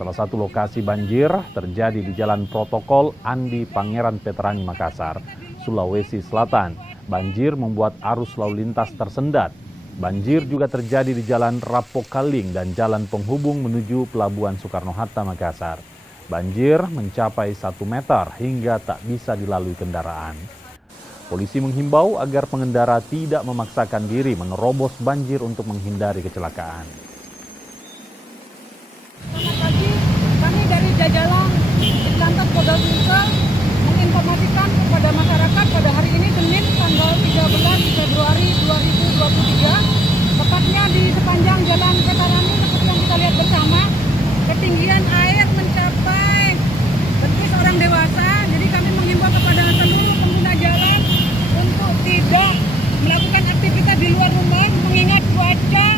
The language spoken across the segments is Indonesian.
Salah satu lokasi banjir terjadi di Jalan Protokol Andi Pangeran Veterani Makassar, Sulawesi Selatan. Banjir membuat arus lalu lintas tersendat. Banjir juga terjadi di Jalan Rapokaling dan jalan penghubung menuju Pelabuhan Soekarno-Hatta Makassar. Banjir mencapai 1 meter hingga tak bisa dilalui kendaraan. Polisi menghimbau agar pengendara tidak memaksakan diri menerobos banjir untuk menghindari kecelakaan. Selamat pagi, kami dari Jajalang Ditlantas Polda Sulsel menginformasikan kepada masyarakat pada hari ini Senin tanggal 13 Februari 2023, tepatnya di sepanjang Jalan Veterani seperti yang kita lihat bersama, ketinggian air mencapai betis orang dewasa. Jadi kami menghimbau kepada seluruh pengguna jalan untuk tidak melakukan aktivitas di luar rumah mengingat cuaca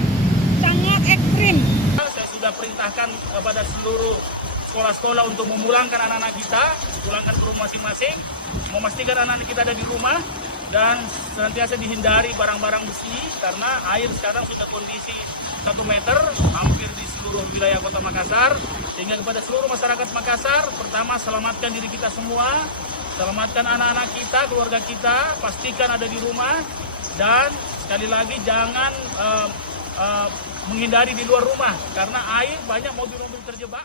sangat ekstrim. Saya sudah perintahkan kepada seluruh sekolah-sekolah untuk memulangkan anak-anak kita, pulangkan ke rumah masing-masing, memastikan anak-anak kita ada di rumah dan senantiasa dihindari barang-barang besi karena air sekarang sudah kondisi 1 meter hampir di seluruh wilayah Kota Makassar. Sehingga kepada seluruh masyarakat Makassar, pertama selamatkan diri kita semua, selamatkan anak-anak kita, keluarga kita, pastikan ada di rumah dan sekali lagi jangan menghindari di luar rumah karena air banyak mobil-mobil terjebak.